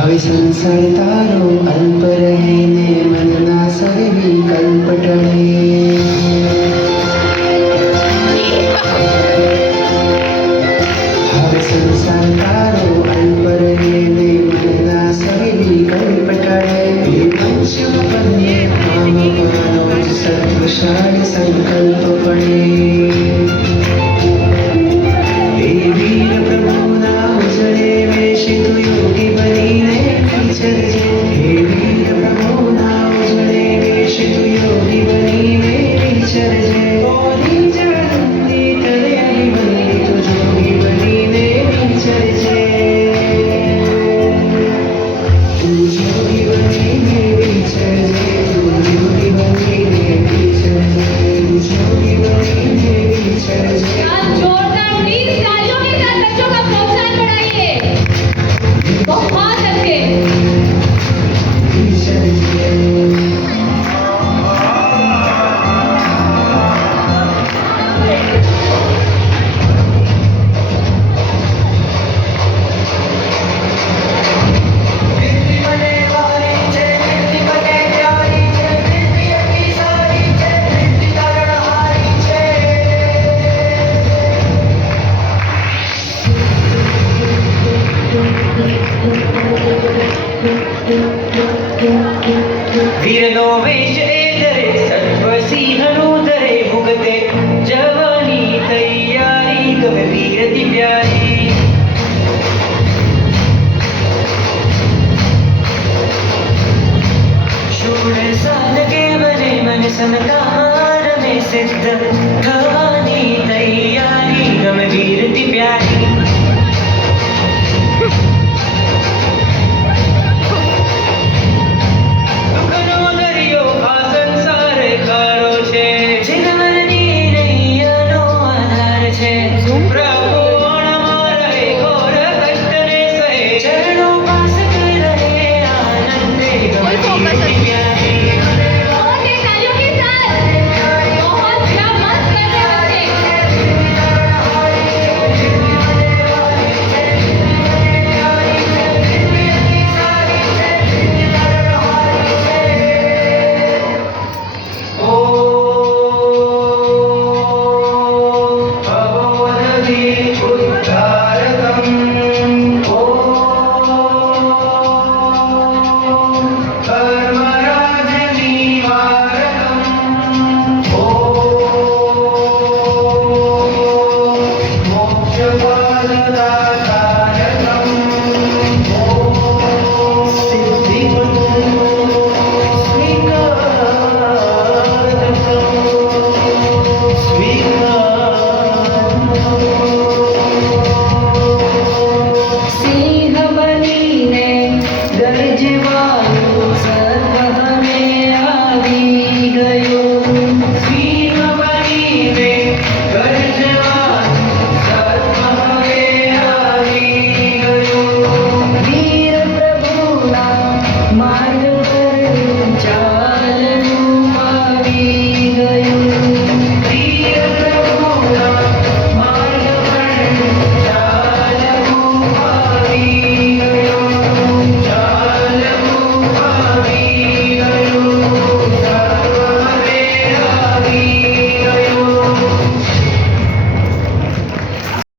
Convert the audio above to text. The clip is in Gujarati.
હવે સંસાર તારો અલ્પ રહે ને મનના સવે વિકલ્પ ટળે. હવે સંસાર તારો અલ્પ રહે ને મનના સવે વિકલ્પ ટળે. એ મનુષ્ય બંને પામવાનો જ સર્વશાળી સંકલ્પ પડે. વીરનો વેશ એ ધરે, સત્વ સિંહનું ધરે, ભૂગતે જવાની તૈયારી, ગમે વીરતી પ્યારી. શૂળ સાધકે બને મન સંતાન રમે, સિદ્ધ થવાની તૈયારી, ગમે વીરતી પ્યારી. Bye.